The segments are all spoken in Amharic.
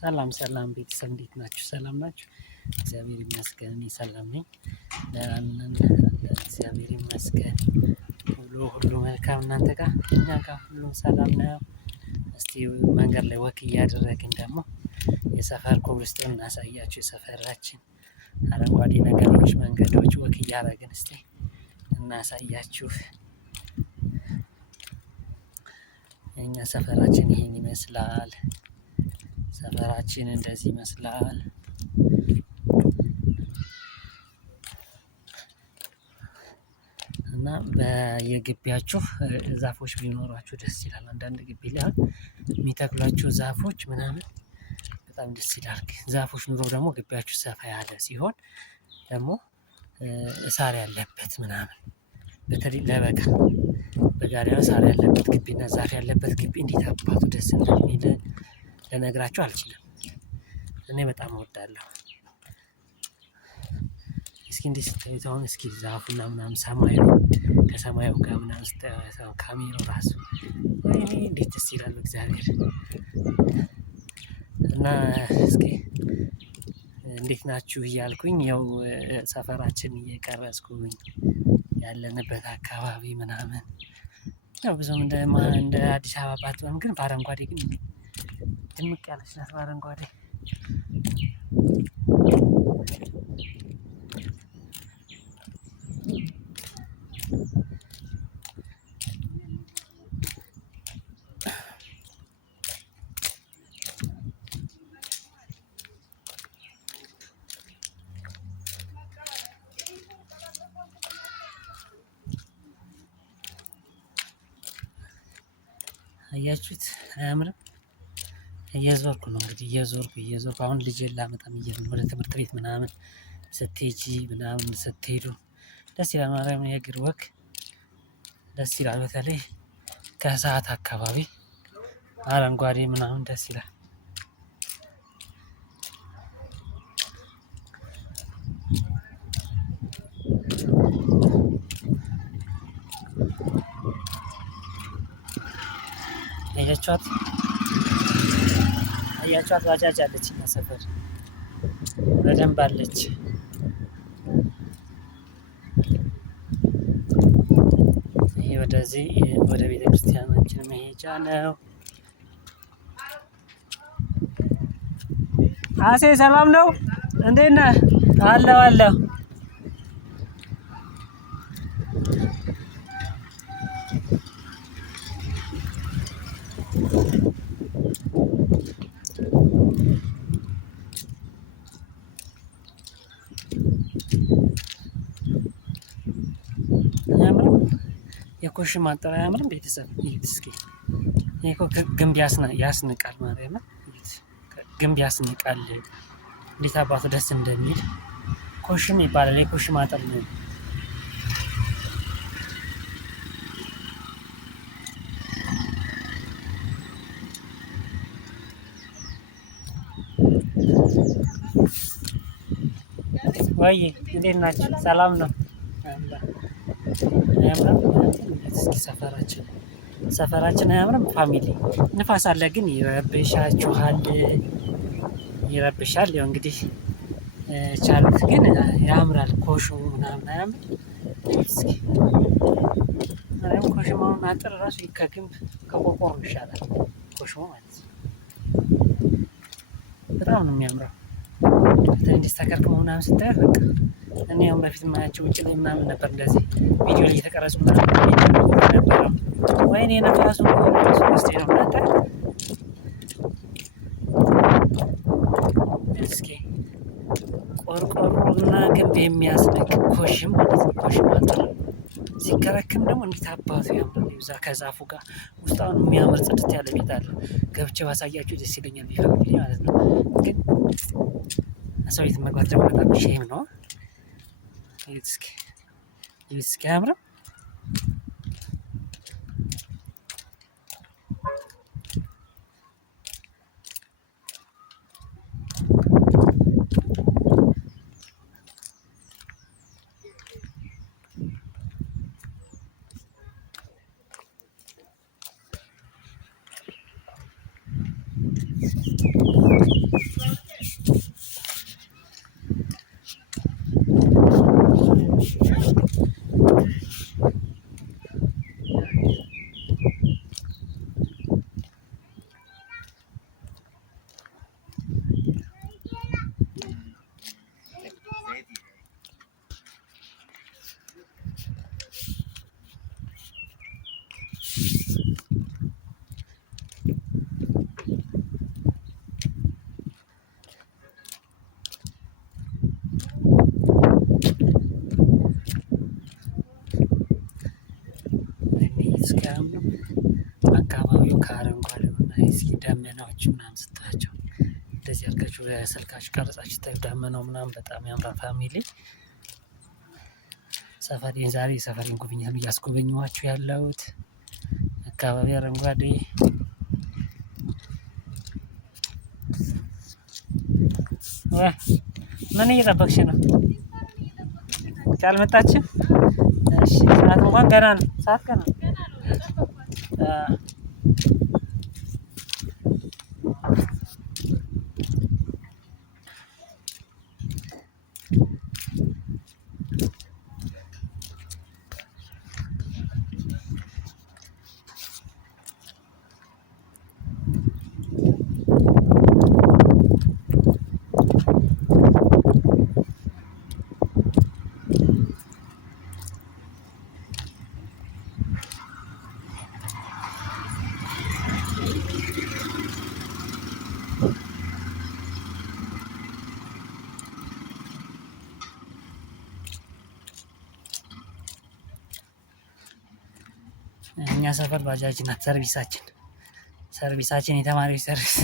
ሰላም ሰላም ቤተሰብ እንዴት ናችሁ? ሰላም ናችሁ? እግዚአብሔር ይመስገን እኔ ሰላም ነኝ። ደህና ነን እግዚአብሔር ይመስገን። ሁሉ መልካም እናንተ ጋር? እኛ ጋር ሁሉም ሰላም ነው። እስቲ መንገድ ላይ ወክ እያደረግን ደግሞ የሰፈር ኮብልስቶን እናሳያችሁ። የሰፈራችን አረንጓዴ ነገሮች መንገዶች ወክ እያደረግን እስቲ እናሳያችሁ። እኛ ሰፈራችን ይሄን ይመስላል። ሰፈራችን እንደዚህ ይመስላል። እና በየግቢያችሁ ዛፎች ቢኖሯችሁ ደስ ይላል። አንዳንድ ግቢ ላይ የሚተክሏቸው ዛፎች ምናምን በጣም ደስ ይላል። ዛፎች ኑሮ ደግሞ ግቢያችሁ ሰፋ ያለ ሲሆን ደግሞ ሳር ያለበት ምናምን በተለይ ለበጋ በጋሪያ ሳር ያለበት ግቢና ዛፍ ያለበት ግቢ እንዴት አባቱ ደስ እንደሚል ልነግራችሁ አልችልም። እኔ በጣም እወዳለሁ። እስኪ እንዴት ስታዩት አሁን እስኪ ዛፉና ምናምን ሰማዩ ከሰማዩ ጋር ምናምን ስታዩት ካሜራው ራሱ ወይኔ እንዴት ደስ ይላል እግዚአብሔር። እና እስኪ እንዴት ናችሁ እያልኩኝ ያው ሰፈራችን እየቀረጽኩኝ ያለንበት አካባቢ ምናምን ያው ብዙም እንደ አዲስ አበባ ባትሆንም ግን በአረንጓዴ ግን ድምቅ ያለች ናት። በአረንጓዴ አያችሁት? አያምርም? እየዞርኩ ነው እንግዲህ እየዞርኩ አሁን ልጄን ላመጣም እየሄድኩ ወደ ትምህርት ቤት ምናምን ስትሄጂ ምናምን ስትሄዱ ደስ ይላል። ማርያም የእግር ወክ ደስ ይላል። በተለይ ከሰዓት አካባቢ አረንጓዴ ምናምን ደስ ይላል። አያችኋት ባጃጅ አለች እኛ ሰፈር በደንብ አለች። ይሄ ወደዚህ ወደ ቤተ ክርስቲያናችን መሄጃ ነው። አሴ ሰላም ነው? እንዴት ነህ? አለሁ የኮሽ ማጠር አያምርም? ቤተሰብ ይሄት እስኪ ይሄ እኮ ግንብ ያስንቃል። ማርያም ግንብ ያስንቃል። እንዴት አባቱ ደስ እንደሚል ኮሽም ይባላል። የኮሽ ማጠር ነው። ወይ እንዴት ናችሁ? ሰላም ነው? አያምርም? እስኪ ሰፈራችን አያምርም? ፋሚሊ ንፋስ አለ ግን ይረብሻል። ያው እንግዲህ ቻሉት ግን ያምራል። ኮሹ ምናምን አያምር? እስኪ ኮሽማውን አጥር ራሱ ከግንብ ከቆርቆሮ ይሻላል። ኮሹ ማለት በጣም ነው የሚያምረው። እንዲህ ተከርክሞ ምናምን ስታያት በቃ እኔ አሁን በፊት የማያቸው ውጭ ላይ ምናምን ነበር እንደዚህ ቪዲዮ ላይ እየተቀረጹ ምናምን ነበረው። ወይኔ ነፋሱ ውስጤ ነው እናንተ። እስኪ ቆርቆሮና ግንብ የሚያስንቅ ኮሽም ማለት ነው። ኮሽም አጥር ሲከረክም ደግሞ እንዴት አባቱ ያምራል። ይብዛ ከዛፉ ጋር ውስጥ አሁን የሚያምር ጽድት ያለ ቤት አለ። ገብቼ ባሳያችሁ ደስ ይለኛል ቢፈቅዱልኝ ማለት ነው። ግን ሰው ቤት መግባት ደግሞ በጣም ሼም ነው። እስኪ አያምርም? ስታያቸው እንደዚህ አድርጋችሁ ስልካችሁ ቀረጻችሁ ታዩ ዳመናው ምናምን በጣም ያምራል። ፋሚሊ ሰፈሬን ዛሬ ሰፈሬን ጉብኝት እያስጎበኘኋችሁ ያለሁት አካባቢ አረንጓዴ ምን እየጠበቅሽ ነው? ካልመጣችን እሺ፣ ሰዓት እንኳን ገና ነው። ሰዓት ገና እኛ ሰፈር ባጃጅ ናት ሰርቪሳችን የተማሪዎች ሰርቪስ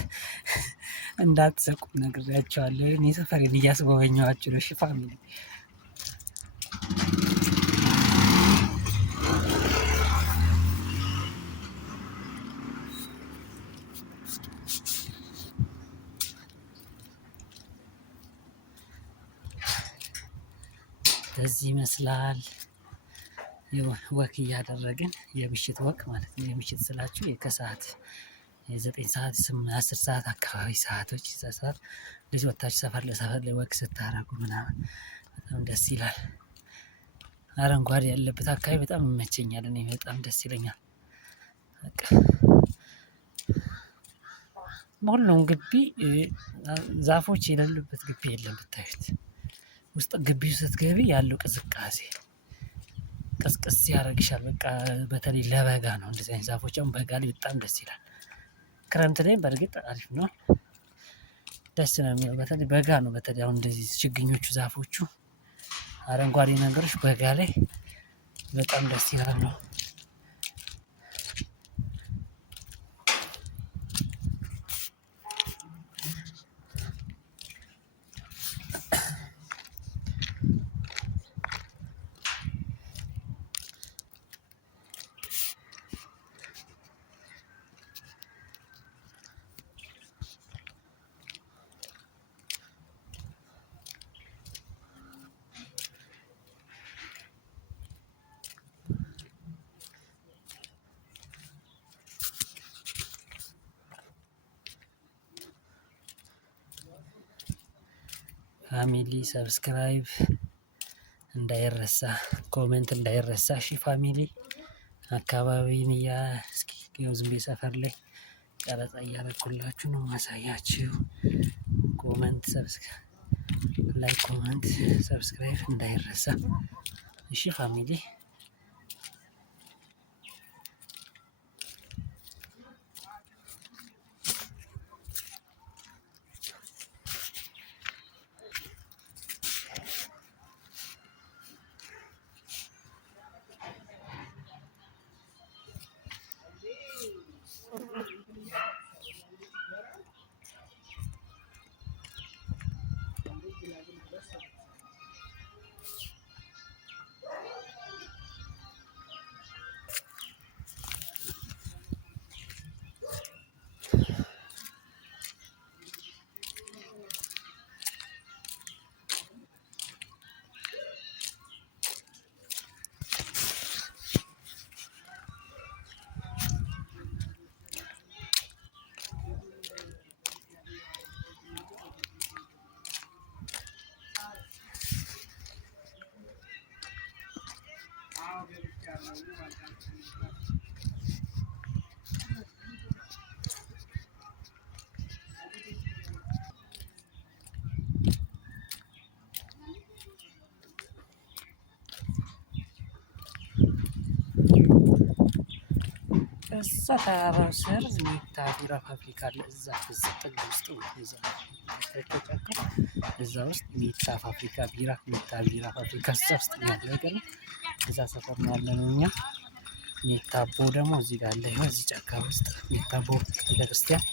እንዳትሰቁ ነግሬያቸዋለሁ። እኔ ሰፈሬን እያስጎበኘኋችሁ ነው። እሺ ፋሚሊ በዚህ ይመስላል። ወክ እያደረግን የምሽት ወክ ማለት ነው። የምሽት ስላችሁ ከሰዓት 9 ሰዓት 10 ሰዓት አካባቢ ሰዓቶች እዛ ሰዓት እንደዚህ ወታችሁ ሰፈር ለሰፈር ላይ ወክ ስታረጉ ምናምን በጣም ደስ ይላል። አረንጓዴ ያለበት አካባቢ በጣም ይመቸኛል። እኔ በጣም ደስ ይለኛል። በቃ ሁሉም ግቢ ዛፎች የሌሉበት ግቢ የለም። ብታዩት ውስጥ ግቢው ስትገቢ ያለው ቅዝቃዜ ቀስቀስ ያደርግሻል። በቃ በተለይ ለበጋ ነው እንደዚህ አይነት ዛፎች አሁን በጋ ላይ በጣም ደስ ይላል። ክረምት ላይ በእርግጥ አሪፍ ነው፣ ደስ ነው የሚለው። በተለይ በጋ ነው። በተለይ አሁን እንደዚህ ችግኞቹ ዛፎቹ አረንጓዴ ነገሮች በጋ ላይ በጣም ደስ ይላሉ። ፋሚሊ ሰብስክራይብ እንዳይረሳ፣ ኮሜንት እንዳይረሳ። እሺ ፋሚሊ አካባቢን እስኪ ዝም ብዬ ሰፈር ላይ ቀረጻ እያደረኩላችሁ ነው ማሳያችሁ። ኮሜንት ሰብስክራይብ እንዳይረሳ። እሺ ፋሚሊ እዛ ተራራው ስር ሜታ ቢራ ፋብሪካ አለ። እዛ ጥግ ውስጥ እዛ ውስጥ ሜታ ፋብሪካ ሜታ ቢራ ፋብሪካ እዛ ውስጥ ነው ያለው። እዛ ሰፈር ነው ያለነው እኛ። ሜታ ቦ ደግሞ እዚህ ጋር አለ። እዚህ ጫካ ውስጥ ሜታ ቦ ቤተክርስቲያን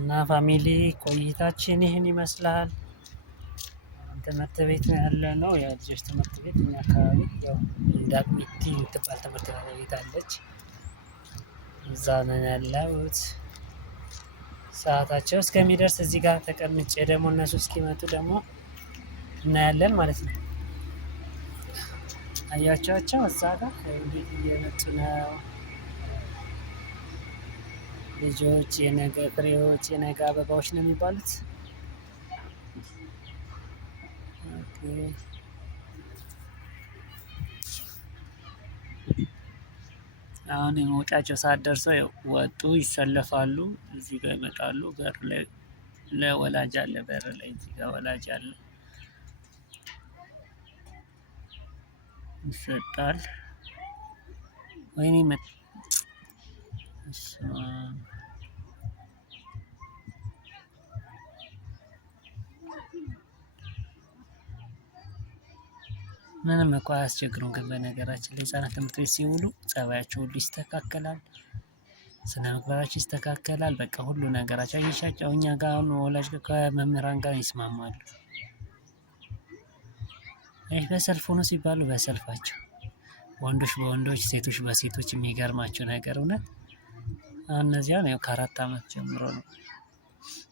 እና ፋሚሊ ቆይታችን ይህን ይመስላል። ትምህርት ቤት ነው ያለነው፣ የልጆች ትምህርት ቤት እኛ አካባቢ ያው ዳግሚቲ የምትባል ትምህርት ቤት አለች። እዛ ነን ያለሁት። ሰዓታቸው እስከሚደርስ እዚህ ጋር ተቀምጬ ደግሞ እነሱ እስኪመጡ ደግሞ እናያለን ማለት ነው። አያቸዋቸው እዛ ጋር እንዴት እየመጡ ነው። ልጆች የነገ ፍሬዎች፣ የነገ አበባዎች ነው የሚባሉት። አሁን የመውጫቸው ሰዓት ደርሰው ወጡ፣ ይሰለፋሉ። እዚህ ጋር ይመጣሉ። በር ላይ ለወላጅ አለ፣ በር ላይ እዚህ ጋር ወላጅ አለ፣ ይሰጣል። ወይኔ ምንም እኮ አያስቸግሩም። ግን በነገራችን ላይ ህጻናት ትምህርት ቤት ሲውሉ ጸባያቸው ሁሉ ይስተካከላል፣ ስነ ምግባራቸው ይስተካከላል። በቃ ሁሉ ነገራቸው አየሻቸው። እኛ ጋር አሁን ወላጅ ከመምህራን ጋር ይስማማሉ። ይህ በሰልፍ ሆኖ ሲባሉ በሰልፋቸው፣ ወንዶች በወንዶች ሴቶች በሴቶች። የሚገርማቸው ነገር እውነት እነዚያን ያው ከ4 ዓመት ጀምሮ ነው።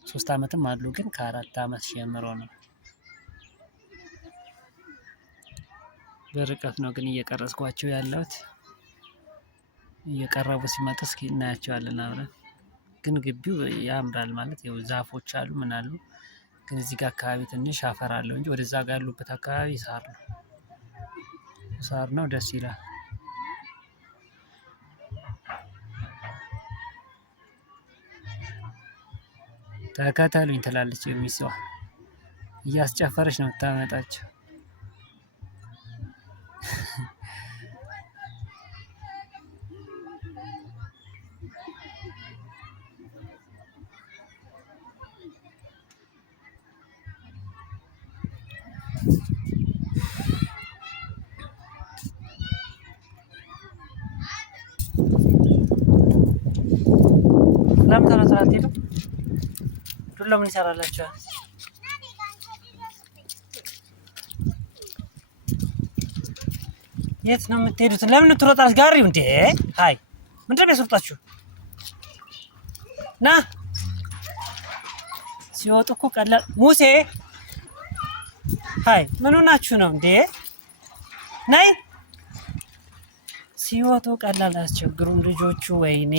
3 ዓመትም አሉ፣ ግን ከ4 ዓመት ጀምሮ ነው። በርቀት ነው ግን እየቀረጽኳቸው ያለሁት። እየቀረቡ ሲመጡ እስኪ እናያቸዋለን አብረን። ግን ግቢው ያምራል ማለት ያው ዛፎች አሉ ምን አሉ። ግን እዚህ ጋር አካባቢ ትንሽ አፈር አለው እንጂ ወደዛ ጋር ያሉበት አካባቢ ሳር ነው፣ ደስ ይላል። ተከተሉኝ ትላለች የሚስዋ፣ እያስጨፈረች ነው የምታመጣቸው። ለምን ተረትራት ሄዱ? ዱላ ምን ይሰራላችኋል? የት ነው የምትሄዱት? ለምን ትሮጣላችሁ? ጋሪው እንዴ! ሃይ ምንድን ነው የሚያስወጣችሁ? ና ሲወጡ እኮ ቀላል። ሙሴ ሃይ ምን ሆናችሁ ነው እንዴ? ነይ ሲወጡ ቀላል አያስቸግሩም ልጆቹ። ወይኔ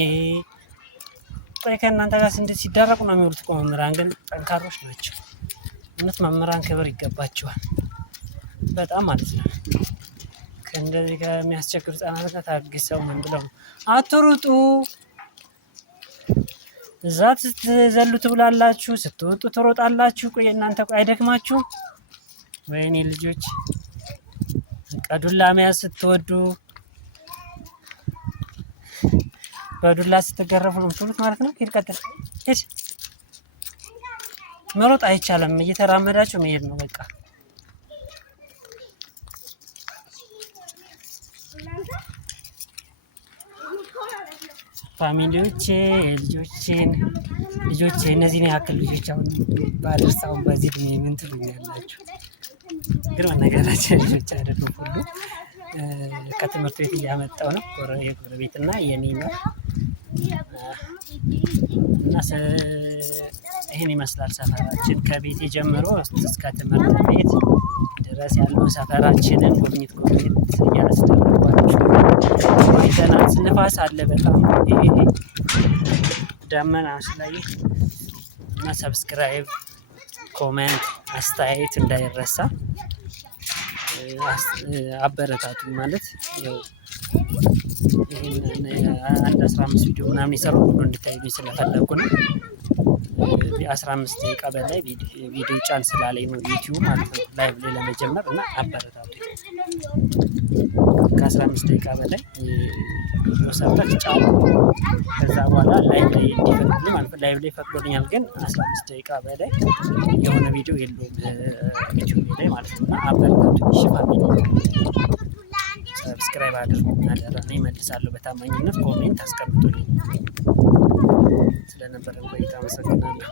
ቆይ ከእናንተ ጋር እንዴት ሲደረቁ ነው የሚውሉት? እኮ መምህራን ግን ጠንካሮች ናቸው። እውነት መምህራን ክብር ይገባቸዋል በጣም ማለት ነው። ከእንደዚህ ከሚያስቸግሩ ህጻናት ጋር ታግሰው ምን ብለው አትሩጡ። እዛ ስትዘሉ ትብላላችሁ፣ ስትወጡ ትሮጣላችሁ። ቆይ እናንተ ቆይ አይደክማችሁ? ወይኔ ልጆች ቀዱላ መያዝ ስትወዱ በዱላ ስትገረፉ ነው የምትውሉት ማለት ነው። ሂድ ቀጥል፣ ሂድ። መሮጥ አይቻልም፣ እየተራመዳችሁ መሄድ ነው በቃ። ፋሚሊዎቼ ልጆቼ እነዚህን ያክል ልጆች አሁን ባደርሳውን በዚህ እድሜ ምን ትሉኛላችሁ? ግን መነገራችን ልጆች አይደሉም ሁሉ ከትምህርት ቤት እያመጣው ነው። የጎረቤት እና የኔ ነው እና ይህን ይመስላል ሰፈራችን ከቤት ጀምሮ እስከ ትምህርት ቤት ድረስ ድረስ ያለውን ሰፈራችንን ጉብኝት እያስደረጓችሁ ይዘናት። ንፋስ አለ በጣም ደመና ላይ እና ሰብስክራይብ፣ ኮሜንት፣ አስተያየት እንዳይረሳ። አበረታቱኝ ማለት ያው ይሄን 15 ቪዲዮ ምናምን የሰራው ሁሉ እንድታዩኝ ስለፈለኩ ነው። 15 ደቂቃ በላይ ቪዲዮ ጫን ስላለኝ ነው ዩቲዩብ ማለት ነው ላይቭ ላይ ለመጀመር እና አበረታቱኝ። ከ15 ደቂቃ በላይ ቪዲዮ ሰርታችሁ ጫኑ። ከዛ በኋላ ላይቭ ላይ እንዲፈቅድልኝ ማለት ነው። ላይቭ ላይ ፈቅዶልኛል፣ ግን 15 ደቂቃ በላይ የሆነ ቪዲዮ የለውም ዩቲዩብ ላይ ማለት ነው። እና አበረታቱኝ። እሺ ፋሚሊ ሰብስክራይብ አድርጉ። አደራ እኔ እመልሳለሁ በታማኝነት። ኮሜንት አስቀምጡልኝ። ስለነበረን ቆይታ አመሰግናለሁ።